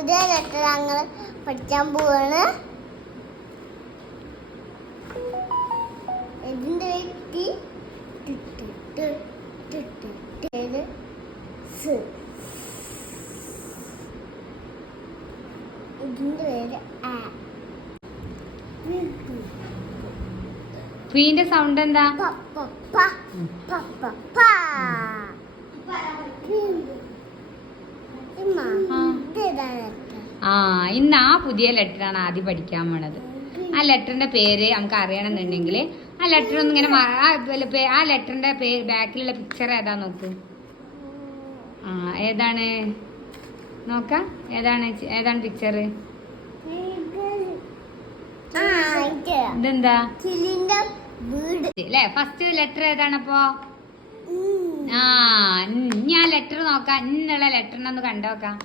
പുതിയ ലെറ്റർ ഞങ്ങൾ പഠിക്കാൻ പോവാണ്. ഇതിന്റെ വ്യക്തി ഇതിന്റെ പേര് പീന്റെ സൗണ്ട് എന്താ? ആ ഇന്ന് ആ പുതിയ ലെറ്ററാണ് ആദ്യം പഠിക്കാൻ പോണത്. ആ ലെറ്ററിന്റെ പേര് നമുക്ക് അറിയണമെന്നുണ്ടെങ്കിൽ ആ ലെറ്റർ ഒന്നും ഇങ്ങനെ ആ ലെറ്ററിന്റെ പേര് ബാക്കിലുള്ള പിക്ചർ ഏതാ നോക്ക്. ആ ഏതാണ് നോക്കാം, ഏതാണ് പിക്ചർ? ഇതെന്താ അല്ലേ? ഫസ്റ്റ് ലെറ്റർ ഏതാണപ്പോ? ആ ഞാൻ ലെറ്റർ നോക്കാം. ഇന്നുള്ള ലെറ്ററിനൊന്ന് കണ്ടോക്കാം.